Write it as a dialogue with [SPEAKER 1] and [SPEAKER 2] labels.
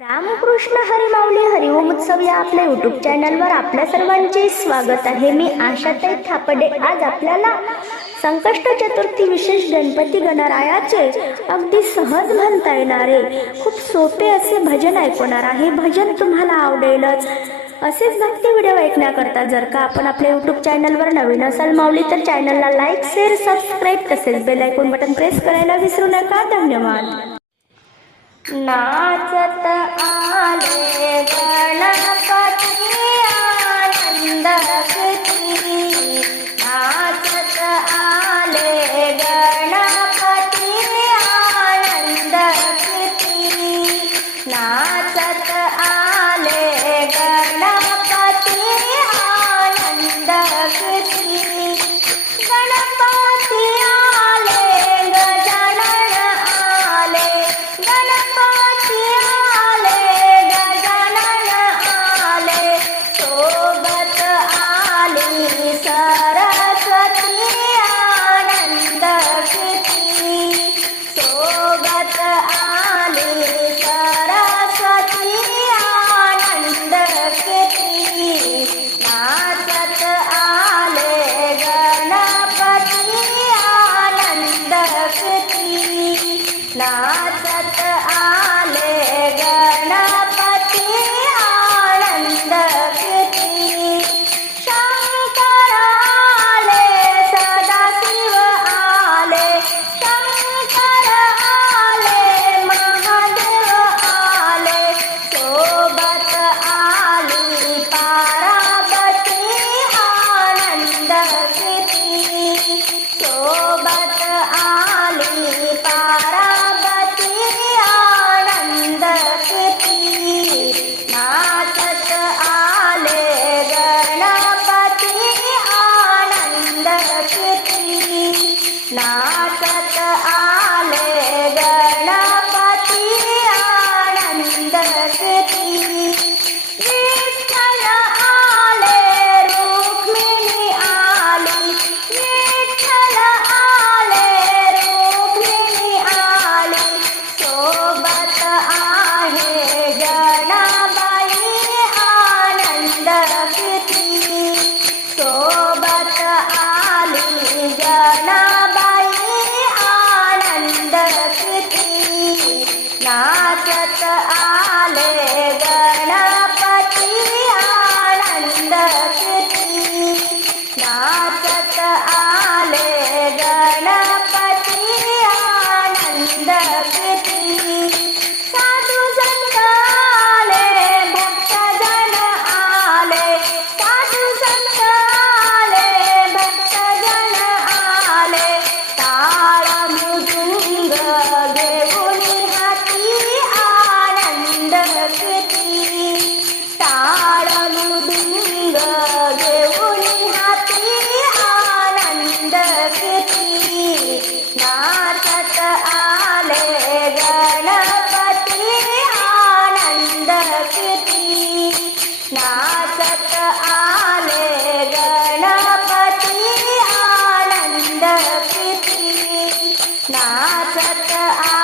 [SPEAKER 1] रामकृष्ण हरिमाऊली हरिओम उत्सव या आपल्या युट्यूब चॅनलवर आपल्या सर्वांचे स्वागत आहे. मी आशाताई थापडे. आज आपल्याला संकष्ट चतुर्थी विशेष गणपती गणरायाचे अगदी सहज म्हणता येणारे खूप सोपे असे भजन ऐकवणार आहे. भजन तुम्हाला आवडेलच. असेच भक्ती व्हिडिओ ऐकण्याकरता जर का आपण आपल्या युट्यूब चॅनलवर नवीन असाल माऊली तर चॅनलला लाईक शेअर सबस्क्राईब तसेच बेल आयकॉन बटन प्रेस करायला विसरू नका. धन्यवाद. नाचत आले गणपती आनंद नाथ नाचत आले गणपती आनंद किती. नाचत Father, I